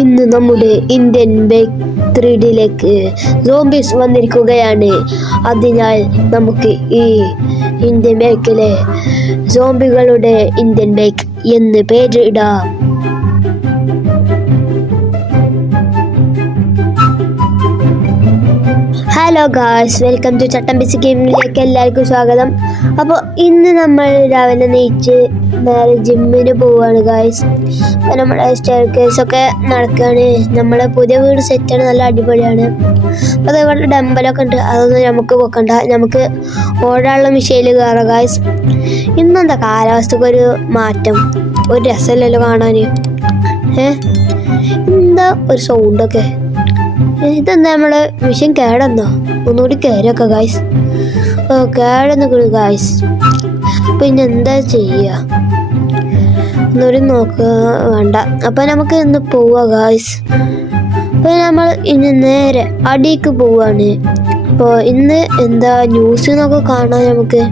ഇന്ന് നമ്മുടെ Indian bake 3Dയിലേക്ക് zombies വന്നിരിക്കുകയാണ്. അതിനാൽ നമുക്ക് ഈ ഇന്ത്യൻ ബേക്കിലെ സോംബികളുടെ ഇന്ത്യൻ ബേക്ക് എന്ന് പേരിടാം. ഹലോ ഗായ്സ്, വെൽക്കം ടു ചട്ടമ്പിസി ഗെയിമിലേക്ക് എല്ലാവർക്കും സ്വാഗതം. അപ്പോൾ ഇന്ന് നമ്മൾ രാവിലെ നെയ്ച്ച് നേരെ ജിമ്മിന് പോവുകയാണ് ഗായ്സ്. അപ്പോൾ നമ്മുടെ സ്റ്റെയർ കേസൊക്കെ നടക്കുകയാണ്. നമ്മളെ പുതിയ വീട് സെറ്റാണ്, നല്ല അടിപൊളിയാണ്. അപ്പോൾ അതേപോലെ ഡമ്പലൊക്കെ ഉണ്ട്, അതൊന്നും നമുക്ക് വെക്കണ്ട, നമുക്ക് ഓടാനുള്ള മിഷയിൽ കയറാം ഗായ്സ്. ഇന്നെന്താ കാലാവസ്ഥക്കൊരു മാറ്റം, ഒരു രസമില്ലല്ലോ കാണാൻ. എന്താ ഒരു സൗണ്ടൊക്കെ, ഇതെന്താ നമ്മള് മിഷൻ കേടെന്നോ? ഒന്നുകൂടി കയറിയൊക്കെ ഗായ്സ്. കേടെന്നൊക്കെ ഗായ്സ്. പിന്നെ എന്താ ചെയ്യുക, ഒന്നുകൂടി നോക്കുക വേണ്ട. അപ്പം നമുക്ക് ഇന്ന് പോവാ ഗായ്സ്. അപ്പം നമ്മൾ ഇന്ന് നേരെ അടിക്ക് പോവാണ്. അപ്പോൾ ഇന്ന് എന്താ ന്യൂസ് എന്നൊക്കെ കാണാം നമുക്ക്.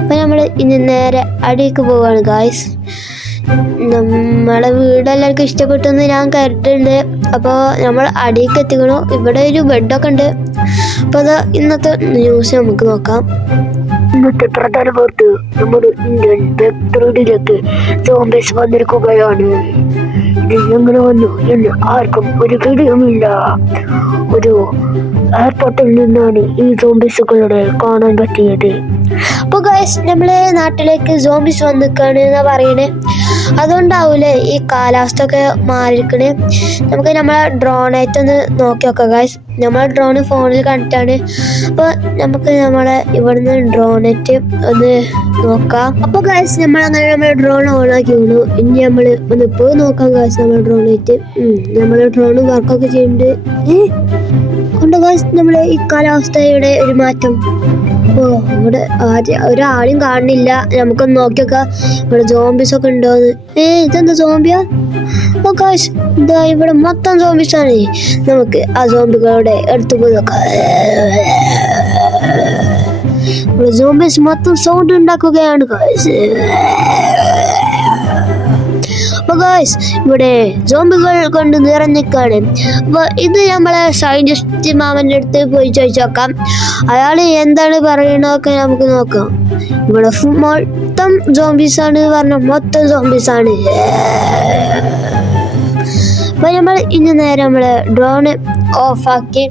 അപ്പം നമ്മൾ ഇന്ന് നേരെ അടിക്ക് പോവാണ് ഗായ്സ്. നമ്മളെ വീട് എല്ലാവർക്കും ഇഷ്ടപ്പെട്ടെന്ന് ഞാൻ കേട്ടിട്ടുണ്ട്. അപ്പോൾ നമ്മൾ അടിയിലേക്ക് എത്തിക്കണു. ഇവിടെ ഒരു ബെഡൊക്കെ ഉണ്ട്. അപ്പോൾ അത് ഇന്നത്തെ ന്യൂസ് നമുക്ക് നോക്കാം. ഇന്നത്തെ പ്രധാന വാർത്ത, നമ്മുടെ ഇന്ത്യൻ ബേക്ക് 3Dയിലേക്ക് സോംബീസ് വന്നിരിക്കുകയാണ്. ഇത് എങ്ങനെ വന്നു എന്ന് ആർക്കും ഒരു പിടിയുമില്ല. ഒരു എയർപോർട്ടിൽ നിന്നാണ് ഈ സോംബീസുകളുടെ കാണാൻ പറ്റിയത്. അപ്പോൾ ഗൈസ്, നമ്മളെ നാട്ടിലേക്ക് സോംബീസ് വന്നിക്കാണ് എന്നാ പറയണേ. അതുകൊണ്ടാവൂലേ ഈ കാലാവസ്ഥ ഒക്കെ മാറിയിരിക്കണേ. നമുക്ക് നമ്മളെ ഡ്രോണായിട്ടൊന്ന് നോക്കി നോക്കാം ഗൈസ്. നമ്മളെ ഡ്രോണ് ഫോണിൽ കണ്ടിട്ടാണ്. അപ്പോൾ നമുക്ക് നമ്മളെ ഇവിടുന്ന് ഡ്രോണായിട്ട് ഒന്ന് നോക്കാം. അപ്പോൾ ഗൈസ്, നമ്മളങ്ങനെ നമ്മളെ ഡ്രോൺ ഓണാക്കി വീണു. ഇനി നമ്മൾ ഒന്ന് പോയി നോക്കാം ഗൈസ്. നമ്മളെ ഡ്രോണായിട്ട് നമ്മളെ ഡ്രോണ് വർക്കൊക്കെ ചെയ്യുന്നുണ്ട്. കൊണ്ട് ഗൈസ്, നമ്മളെ ഈ കാലാവസ്ഥയുടെ ഒരു മാറ്റം. ഇവിടെ ഒരാളും കാണുന്നില്ല. നമുക്കൊന്ന് നോക്കിയൊക്കാം ഇവിടെ സോംബീസ് ഒക്കെ ഉണ്ടോന്ന്. ഇതെന്താ സോംബിയാ? ഓ ഗൈസ്, ഇതാ ഇവിടെ മൊത്തം സോംബീസ് ആണ്. നമുക്ക് ആ സോംബികളുടെ അടുത്ത് പോയി നോക്കാം. സോംബീസ് മൊത്തം സൗണ്ട് ഉണ്ടാക്കുകയാണ് ഗൈസ്. അപ്പോൾ ഗൈസ്, ഇവിടെ സോംബികൾ കൊണ്ട് നിറഞ്ഞിക്കാണ്. അപ്പോൾ ഇത് നമ്മളെ സയന്റിസ്റ്റ് മാമൻ്റെ അടുത്ത് പോയി ചോദിച്ചു നോക്കാം. അയാൾ എന്താണ് പറയണതൊക്കെ നമുക്ക് നോക്കാം. ഇവിടെ മൊത്തം സോംബീസ് ആണ് പറഞ്ഞ, മൊത്തം സോംബീസ് ആണ്. അപ്പോൾ നമ്മൾ ഇനി നേരെ നമ്മളെ ഡ്രോണ് ഓഫാക്കി.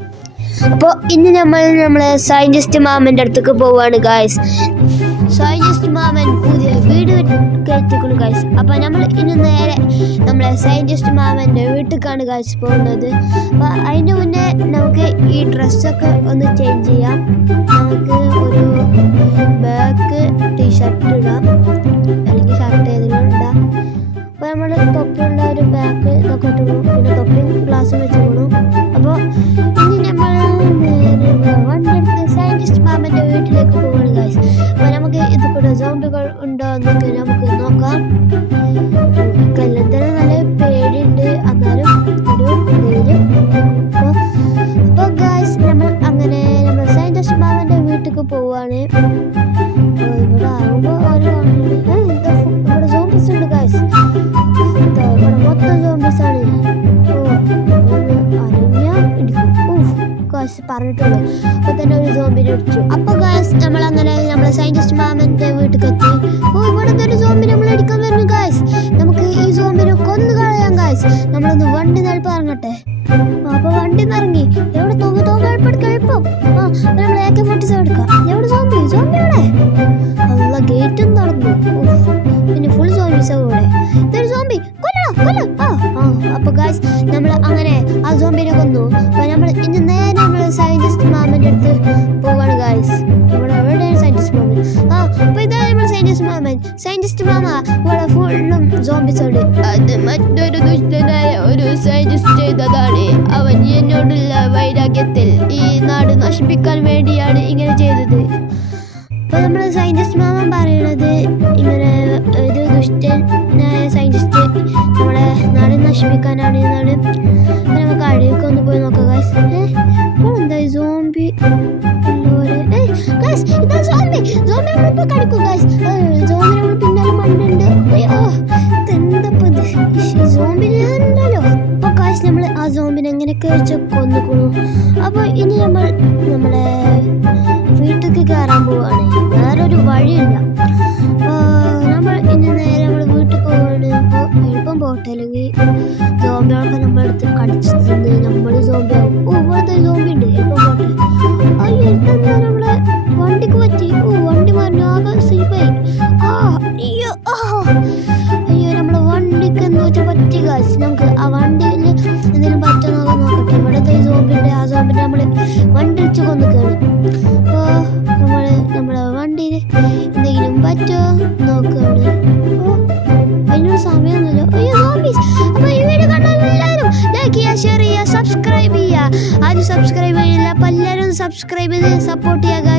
അപ്പോൾ ഇനി നമ്മളെ സയന്റിസ്റ്റ് മാമൻ്റെ അടുത്തേക്ക് പോവാണ് ഗായ്സ്. സയന്റിസ്റ്റ് മാമൻ പുതിയ വീട് കയറ്റിക്കുന്നു ഗായ്സ്. അപ്പോൾ നമ്മൾ ഇനി നേരെ നമ്മളെ സയന്റിസ്റ്റ് മാമൻ്റെ വീട്ടിലേക്കാണ് ഗായ്സ് പോകുന്നത്. അപ്പോൾ അതിൻ്റെ മുന്നേ നമുക്ക് ഈ ഡ്രസ്സൊക്കെ ഒന്ന് ചേഞ്ച് ചെയ്യാം. നമുക്ക് ഒരു ബാക്ക് ടീഷർട്ട് ഇടാം, അല്ലെങ്കിൽ ഷർട്ട് ഏതെങ്കിലും ഇടാം. അപ്പോൾ നമ്മൾ തൊപ്പിയുള്ള ഒരു ബാക്ക് ഇതൊക്കെ ഇട്ടു, പിന്നെ തൊപ്പിയും ഗ്ലാസ്സും വെച്ചിരിക്കണു. അപ്പോൾ ഇനി നമ്മൾ വണ്ടി എടുത്ത് സയന്റിസ്റ്റ് മാമൻ്റെ വീട്ടിലേക്ക് പോവാണ് ഗായ്സ്. അപ്പോൾ നമുക്ക് ഇത് കൂടെ സോംബികൾ ഉണ്ടോ എന്നൊക്കെ നമുക്ക് നോക്കാം. എല്ലാം തന്നെ നല്ല പേടിയുണ്ട്, എന്നാലും ഒരു ധൈര്യം. അപ്പോൾ ഗായ്സ്, നമ്മൾ അങ്ങനെ നമ്മൾ സയന്റിസ്റ്റ് മാമൻ്റെ വീട്ടിലേക്ക് പോവാണ്. ഇവിടെ ആകുമ്പോൾ ഇവിടെ സോംബീസ് ഉണ്ട് ഗായ്സ്. ഇവിടെ മൊത്തം സോംബീസ് ആണ്. പറഞ്ഞിട്ടുള്ളൂ. അപ്പോൾ തന്നെ ഒരു സോംബിനെ അടിച്ചു. അപ്പോൾ ഗായ്സ്, നമ്മളങ്ങനെ നമ്മളെ സയന്റിസ്റ്റ് മാമൻ്റെ വീട്ടിലേക്ക് എത്തി. ഇവിടുത്തെ ഒരു സോംബി നമ്മൾ അടിക്കാൻ വരുന്നു ഗായ്സ്. നമുക്ക് ഈ സോംബിനെ കൊന്നു കളയാം ഗായ്സ്. നമ്മളൊന്ന് വണ്ടി നിലപ്പ് ഇറങ്ങട്ടെ. അപ്പോൾ വണ്ടി ഇറങ്ങി. എവിടെ തോക്ക് എളുപ്പം. നമ്മൾ AK-47 എടുക്കാം. എവിടെ സോംബി അവിടെ? അല്ല, ഗേറ്റും തുറന്നു. പിന്നെ ഫുൾ സോംബീസ് കൂടെ. ഇതൊരു സോംബി, കൊല്ലണം. അപ്പോൾ ഗായ്സ്, നമ്മൾ അങ്ങനെ ആ സോംബിനെ കൊന്നു. അപ്പോൾ നമ്മൾ ഇനി നേരെ നമ്മൾ സയന്റിസ്റ്റ് മാമൻ്റെ അടുത്ത് പോവാണ് ഗായ്സ്. എവിടെയാണ് സയന്റിസ്റ്റ് മാമൻ? അപ്പോൾ ഇതാണ് നമ്മൾ സയന്റിസ്റ്റ് മാമ. ഇവിടെ ഫുള്ളും സോംബീസ് ഉണ്ട്. അത് മറ്റൊരു ദുഷ്ടനായ ഒരു സയന്റിസ്റ്റ് ചെയ്തതാണ്. അവൻ എന്നോടുള്ള വൈരാഗ്യത്തിൽ ഈ നാട് നശിപ്പിക്കാൻ വേണ്ടിയാണ് ഇങ്ങനെ ചെയ്തത്. അപ്പോൾ നമ്മൾ സയന്റിസ്റ്റ് മാമൻ പറയണത് ഇങ്ങനെ ഒരു ദുഷ്ടനായ സയന്റിസ്റ്റ് നമ്മളെ നാട് നശിപ്പിക്കാനാണ് എന്നാണ്. നമുക്ക് അടിയൊക്കെ ഒന്ന് പോയി നോക്കാം ഗായ്സ്. എന്താ സോംബി? ഇതാ സോംബി നമ്മളിപ്പോൾ കടിക്കും ഗായ്സ്. സോംബി നമ്മൾ പിന്നാലെ മണ്ണുണ്ട്. അയ്യോ, എന്തപ്പോ ഇത്? സോംബി ഉണ്ടല്ലോ. വണ്ടിക്ക് വെച്ച് കൊന്നുക്കുന്നു. അപ്പോൾ ഇനി നമ്മൾ നമ്മുടെ വീട്ടിലേക്ക് കയറാൻ പോവുകയാണ്. വേറൊരു വഴിയില്ല. നമ്മൾ ഇനി നേരെ നമ്മൾ വീട്ടിൽ പോവുകയാണ്. ഇപ്പോൾ എളുപ്പം പോട്ടെ, അല്ലെങ്കിൽ സോംബികളൊക്കെ നമ്മളെടുത്ത് കടിച്ചു തിന്ന് നമ്മൾ സോംബിയാവും. ഇവിടുത്തെ സോംബി ഉണ്ട്, എളുപ്പം പോട്ടെ. അയ്യോ എന്താ നമ്മളെ വണ്ടിക്ക് പറ്റി? വണ്ടി മറിഞ്ഞു, ആകെ സ്ലീപ്പായി. അയ്യോ നമ്മളെ വണ്ടിക്ക് എന്താ വെച്ചാൽ പറ്റി കാശ്. നമുക്ക് ആ വണ്ടിയിൽ എന്തെങ്കിലും പറ്റുമോ നോക്കട്ടെ. ഇവിടുത്തെ സോംബി ഉണ്ട്, ആ സോംബിനെ നമ്മൾ വണ്ടി വെച്ച് കൊന്നിക്കാണ്. അപ്പോൾ നമ്മളെ വണ്ടിയിൽ എന്തെങ്കിലും പറ്റുമോ നോക്കുകയാണ്. അതിനൊരു സമയമൊന്നുമില്ല. അയ്യോ സോംബീസ്. അപ്പോൾ ഈ വീഡിയോ കണ്ടാൽ എല്ലാവരും ലൈക്ക് ചെയ്യുക, ഷെയർ ചെയ്യുക, സബ്സ്ക്രൈബ് ചെയ്യുക. ആരും സബ്സ്ക്രൈബ് ചെയ്യില്ല, അപ്പോൾ എല്ലാവരും സബ്സ്ക്രൈബ് ചെയ്ത് സപ്പോർട്ട് ചെയ്യുക.